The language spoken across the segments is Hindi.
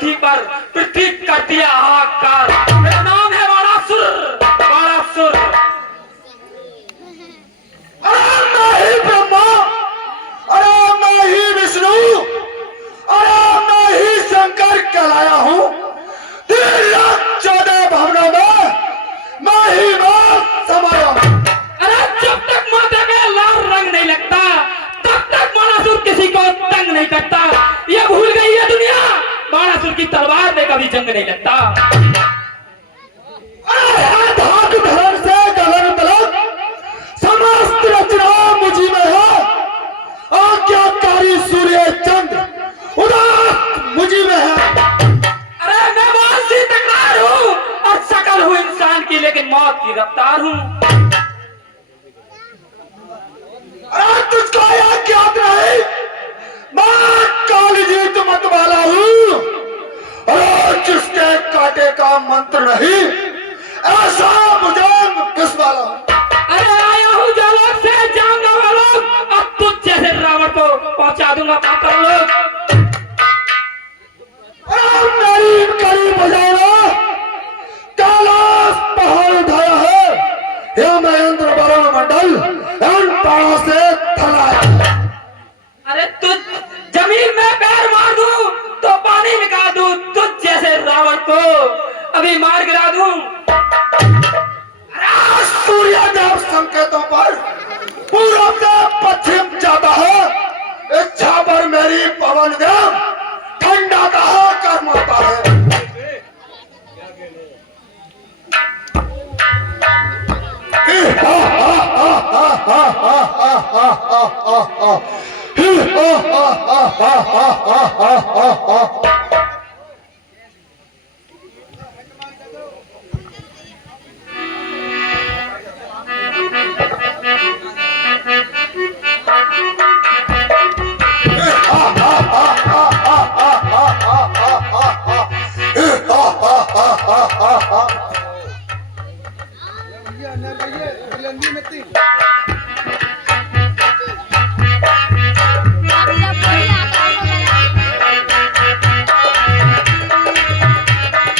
पृथ्वी पर पृथ्वी कर दिया हाहाकार। मेरा नाम है बाणासुर, बाणासुर। अरे मैं ही ब्रह्मा, अरे मैं ही विष्णु, अरे मैं ही शंकर कहलाया हूँ। 3,14 भवनों में मैं ही बात समाया हूँ। अरे जब तक माथे पे लाल रंग नहीं लगता तब तक बाणासुर किसी को तंग नहीं करता। ये भूल गई है दुनिया, बाणासुर की तलवार में कभी जंग नहीं लगता। अरे धाक धर्म से गगन तलक समस्त रचना मुझी में है। आज्ञाकारी सूर्य चंद्र उदास मुझी में है। अरे मैं मौत से तकरार हूँ और शकल हूँ इंसान की, लेकिन मौत की रफ्तार हूँ। अरे तुझको यह ज्ञात नहीं, मैं काली जीत मत वाला हूँ। अरे जिसके कांटे का मंत्र नहीं, ऐसा मुझे किस वाला हूँ। अरे आया हूँ जो लोग से जाऊंगा वो लोग, अब तुझ जैसे रावण को पहुंचा दूंगा पाताल लोक। अरे मेरी कड़ी बजाना, कैलाश पहाड़ उठाया है, हे महेंद्र वरुण मंडल इन पहाड़ों से थलाया। अरे तुझ जमीन में पैर मार दूं तो पानी निकाल दूं, तुझ जैसे रावण को अभी मार गिरा दूं। अरे सूर्यदेव संकेतों पर पूरब से पश्चिम जाता है, इच्छा पर मेरी पवन देव ठंडा कहा कर्माता है।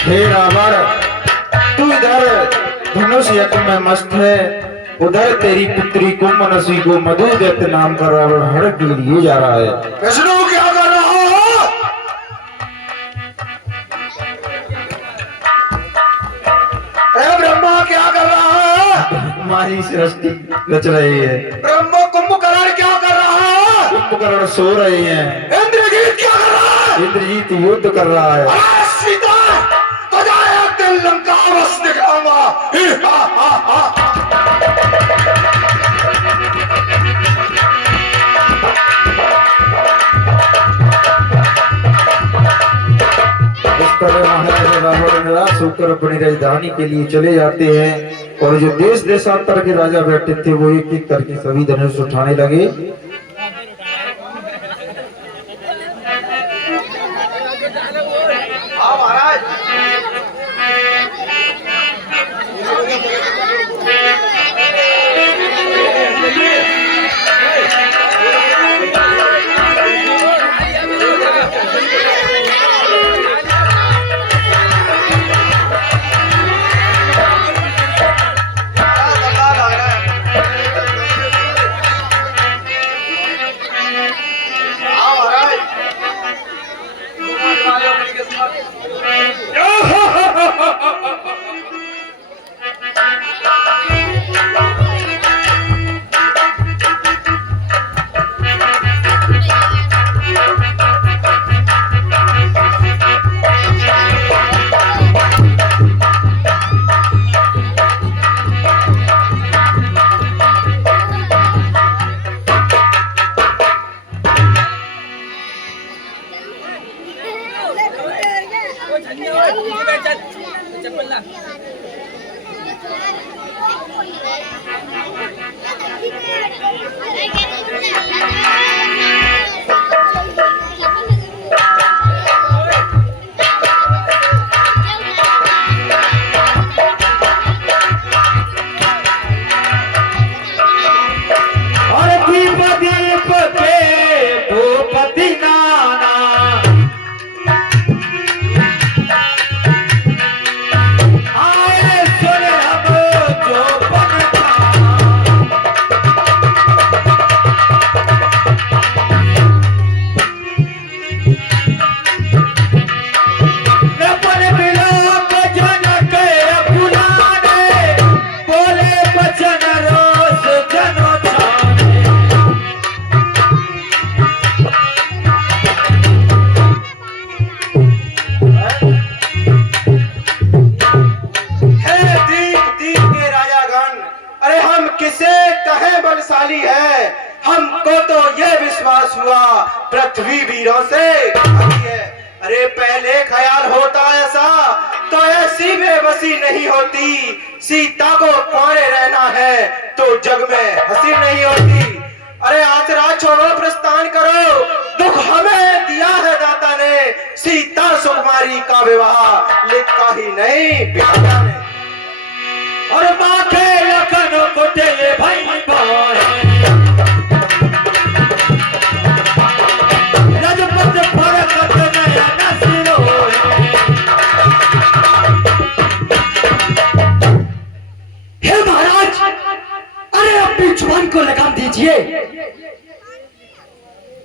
हे रावण, तू इधर धनुष यज्ञ में मस्त है, उधर तेरी पुत्री कुंभनसी को मधु दैत्य नाम का रावण हड़प के लिए जा रहा है। विष्णु क्या कर रहा हो? अरे ब्रह्मा क्या कर रहा है? हमारी सृष्टि रच रही है। ब्रह्म कुंभकर्ण क्या कर रहा है? कुंभकर्ण सो रहे हैं। इंद्रजीत क्या कर रहा है? इंद्रजीत युद्ध कर रहा है। अरे सीता, तुझे एक दिन लंका अवश्य दिखाऊंगा। इस तरह महाराजा रावण निराश होकर अपनी राजधानी के लिए चले जाते हैं और जो देश देशांतर के राजा बैठे थे वो एक एक करके सभी धनुष उठाने लगे। होगा, पृथ्वी वीरों से खाली है। अरे पहले ख्याल होता ऐसा तो ऐसी बेबसी नहीं होती, सीता को कुंवारे रहना है तो जग में हंसी नहीं होती। अरे आसरा छोड़ो, प्रस्थान करो, दुख हमें दिया है दाता ने, सीता सुकुमारी का विवाह लिखा ही नहीं बिहारा ने। और माथे लखन कुटे भाई भाई रजपत फरकत नया नसीरो। हे महाराज, अरे अपनी जुबान को लगाम दीजिए।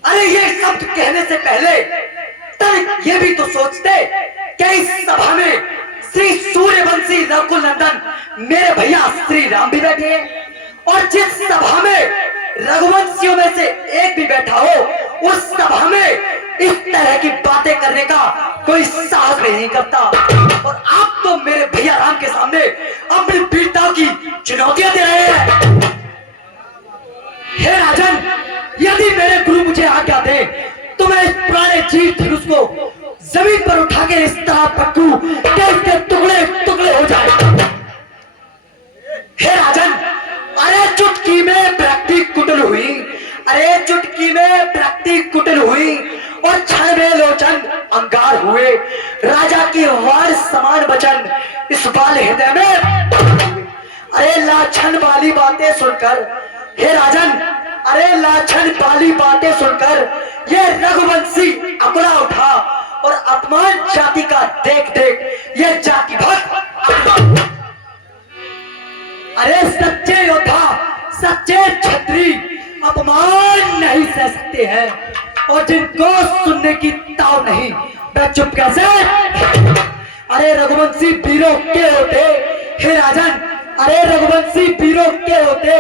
अरे ये शब्द कहने से पहले तब ये भी तो सोचते कि इस सभा में श्री सूर्यवंशी रघुकुल नंदन मेरे भैया श्री राम भी बैठे हैं, और जिस सभा में रघुवंशियों में से एक भी बैठा हो, उस सभा में इस तरह की बातें करने का कोई साहस नहीं करता। और आप तो मेरे भैया राम के सामने अपनी वीरता की चुनौतियां दे रहे हैं। हे राजन, यदि मेरे गुरु मुझे आज्ञा दे तो मैं इस पुराने चीर धनुष को जमीन पर उठा के इस तरह पटकूं कि इसके टुकड़े टुकड़े हो जाए। हे राजन, अरे चुटकी में व्यक्ति कुटिल हुई, अरे चुटकी में व्यक्ति कुटिल हुई और क्षण में लोचन अंगार हुए, राजा की वार समान वचन इस बाल हृदय में। अरे लाछन वाली बातें सुनकर, हे राजन, अरे लाछन वाली बातें सुनकर ये रघुवंशी अकुला उठा, और अपमान जाति का देख देख ये जाति भक्त, अरे सच्चे योद्धा, सच्चे क्षत्रिय अपमान नहीं सह सकते हैं, और जिनको सुनने की ताव नहीं वह चुप कैसे। अरे रघुवंशी वीरों के होते, हे राजन, अरे रघुवंशी वीरों के होते,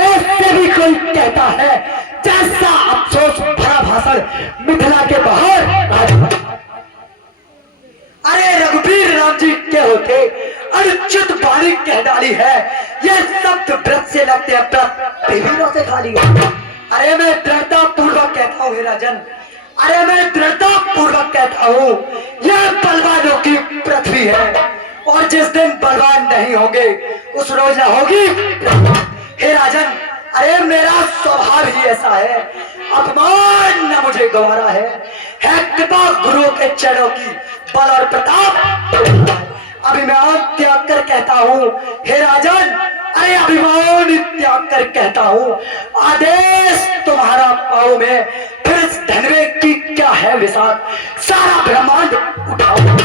ऐसे भी कोई कहता है जैसा अफसोस भरा भाषण मिथिला के बाहर। अरे रघुवीर राम जी के होते अनुचित वाणी कह डाली है, ये शब्द व्रत से लगते हैं, वीरों से खाली है। अरे मैं दृढ़ता पूर्वक कहता हूँ हे राजन, अरे मैं दृढ़ता पूर्वक कहता हूँ, यह बलवानों की पृथ्वी है, और जिस दिन बलवान नहीं होंगे उस रोज न होगी। हे राजन, अरे मेरा स्वभाव ही ऐसा है, अपमान न मुझे गवारा है कृपा गुरु के चरणों की बल और प्रताप। अभिमान त्याग कर कहता हूँ हे राजन, अरे अभिमान त्याग कर कहता हूँ, आदेश तुम्हारा पाओ में, फिर इस धनवे की क्या है विशाल, सारा ब्रह्मांड उठाओ।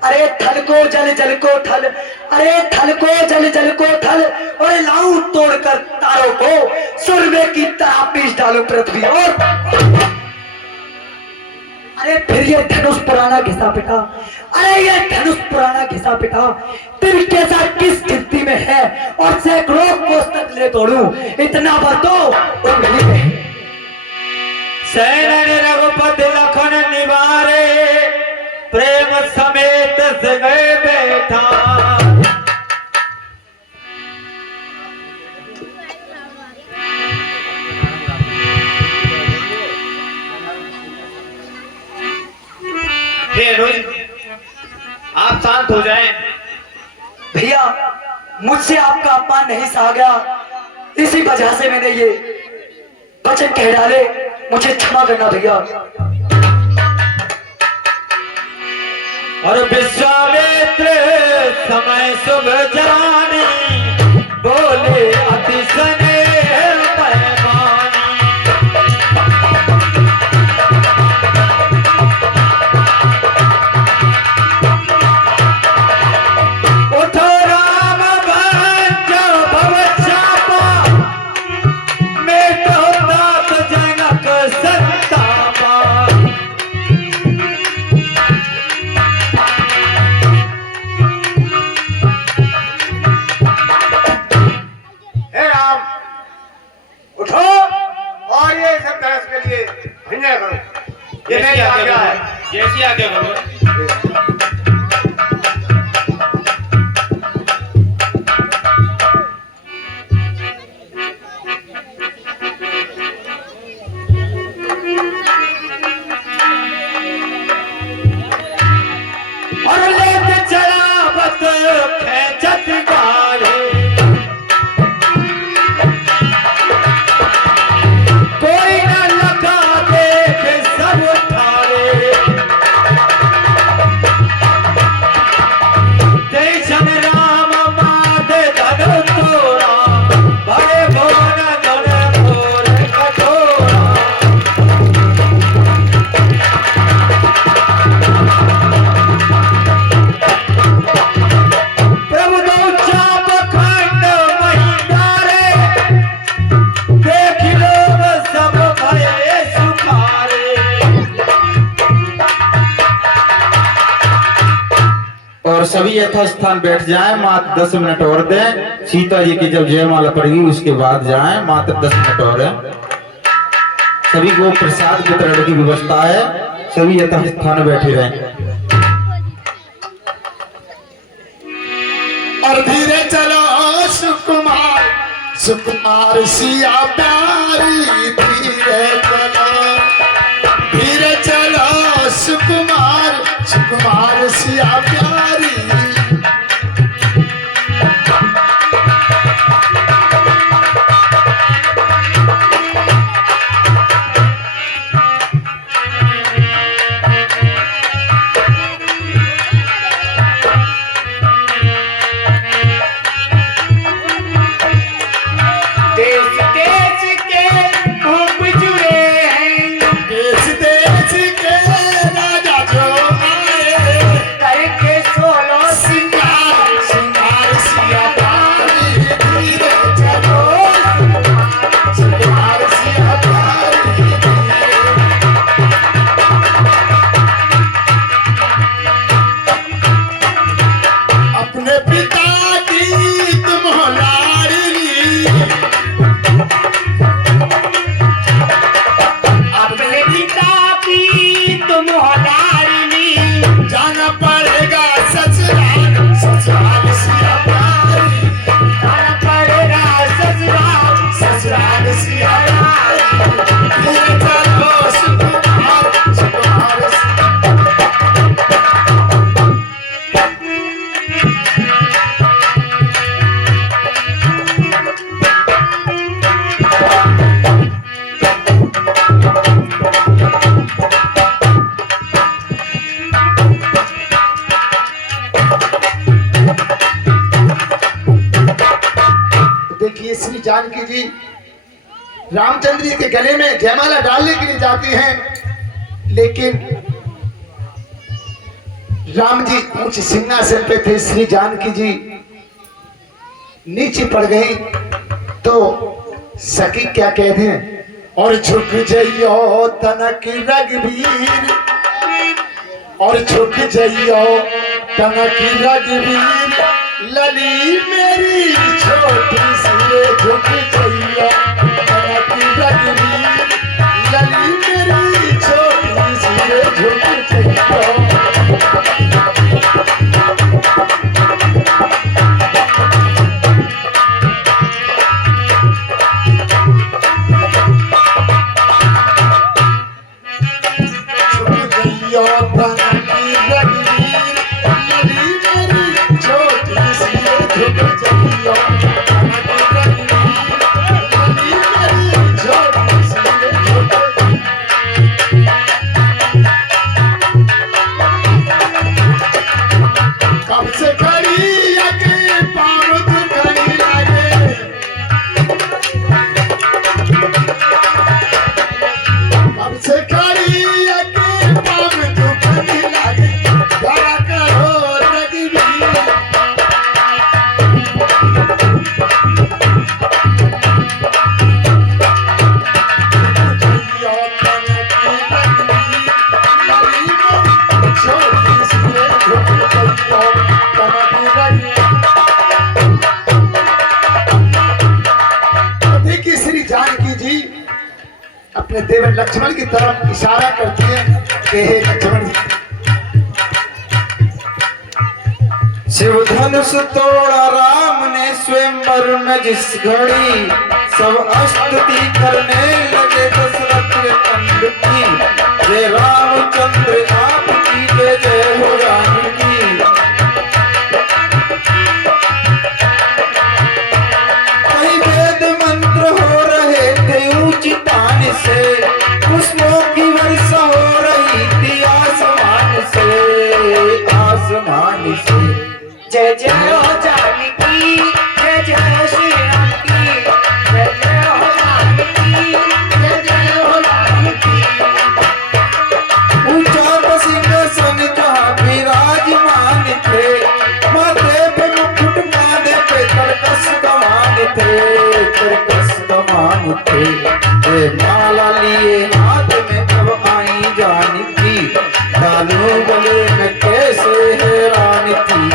अरे थल को जल, जल को थल, अरे थल को जल, जल को थल, और लाऊं तोड़कर तारों को सुरमे की तरह पीस डालूं पृथ्वी। और अरे फिर ये धनुष पुराना घिसा पिटा, अरे ये धनुष पुराना घिसा पिटा, फिर कैसा किस गिनती में है, और सैकड़ों कोस तक ले तोड़ूं, इतना भर तो उंगली में। सैनन रघुपति लखन निवारे, प्रेम समेत जगह बैठा। आप शांत हो जाएं। भैया, मुझसे आपका अपमान नहीं सहा गया, इसी वजह से मैंने ये वचन कह डाले, मुझे क्षमा करना भैया। और विश्वामित्र समय शुभ जाने, बोले अति स्नेह पैमाने। उठो राम भंजो भव चापा, मेटो तात जनक संतापा। और सभी यथास्थान बैठ जाएं, मात्र 10 मिनट और दें। सीता जी की जब जयमाला पड़ेगी उसके बाद जाएं, मात्र 10 मिनट और है। सभी को प्रसाद वितरण की व्यवस्था है, सभी यथास्थान बैठे रहें। और धीरे चलो सुकुमार सुकुमार सिया प्यारी, धीरे चलो सुकुमार सुकुमार सिया प्यारी। देखिए श्री जानकी जी रामचंद्र जी के गले में जयमाला डालने के लिए जाती हैं, लेकिन राम जी ऊंचे सिंहासन पे थे, श्री जानकी जी नीचे पड़ गई। तो सखी क्या कहते हैं, और झुक जइयो तनक रघुवीर, और झुक जइयो तनक रघुवीर, लली मेरी छोटी सी झुक जइयो तनक रघुवीर, लली मेरी छोटी सी झुक जइयो। अपने देवर लक्ष्मण की तरफ इशारा करती है कि हे लक्ष्मण जी। शिव धनुष तोड़ा राम ने स्वयंवर में जिस घड़ी, सब स्तुति करने लगे दशरथ के कंद की। जय रामचंद्र आपकी जय जय हो जानकी। कई वेद मंत्र हो रहे थे ऊंची तान से, पुष्पों की वर्षा हो रही थी आसमान से, आसमान से। जय जय हो जानकी, जय जय हो श्री राम की, जय जय हो जानकी, जय जय हो राम की। ऊंचा सिंहासन जहाँ विराजमान थे, माथे पे मुकुट माथे पे तरकस कमान थे, तरकस कमान थे। ये माला लिए हाथ में अब आई जानकी, डालू गले में कैसे हैरान थी।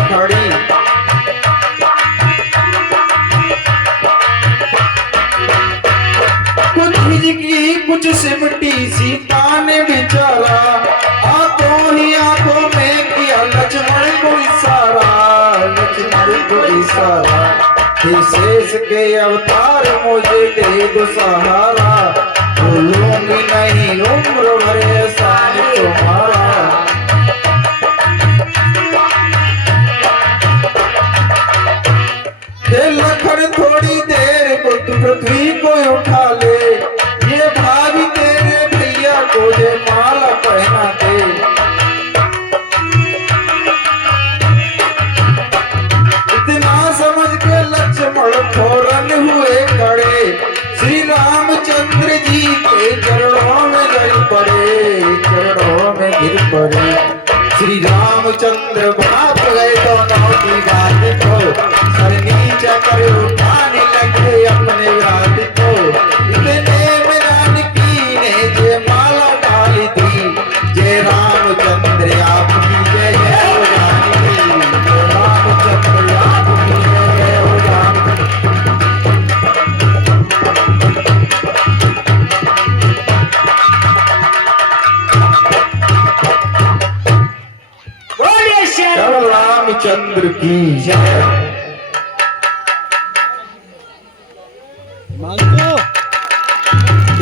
के अवतार मुझे दे दो सहारा, भूलूंगी नहीं उम्र भर एहसान तुम्हारा। ये लखन थोड़ी देर को तू पृथ्वी को उठा ले, ये भाभी तेरे भैया को ये माला पहना दे। इतना समझ के लक्ष्मण फौरन हुए खड़े, श्री रामचंद्र जी के चरणों में गिर पड़े, चरणों में गिर पड़े। श्री रामचंद्र बाप गए दोनों की बात को, सर नीचा कर उठाने लगे अपने व्रत को। इतने में जानकी ने जे माला डाल दी, जय रामचंद्र आपकी जय जय हो जानकी, जय रामचंद्र आपकी जय जय हो जानकी। बोलिए शेर जय रामचंद्र की जय।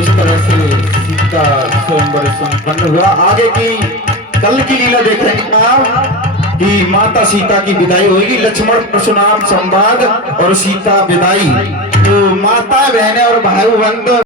इस तरह से सीता स्वयंवर संपन्न हुआ। आगे की कल की लीला देख रहे हैं आप कि माता सीता की विदाई होगी, लक्ष्मण परशुराम संवाद और सीता विदाई। तो माता बहनें और भाई बंधु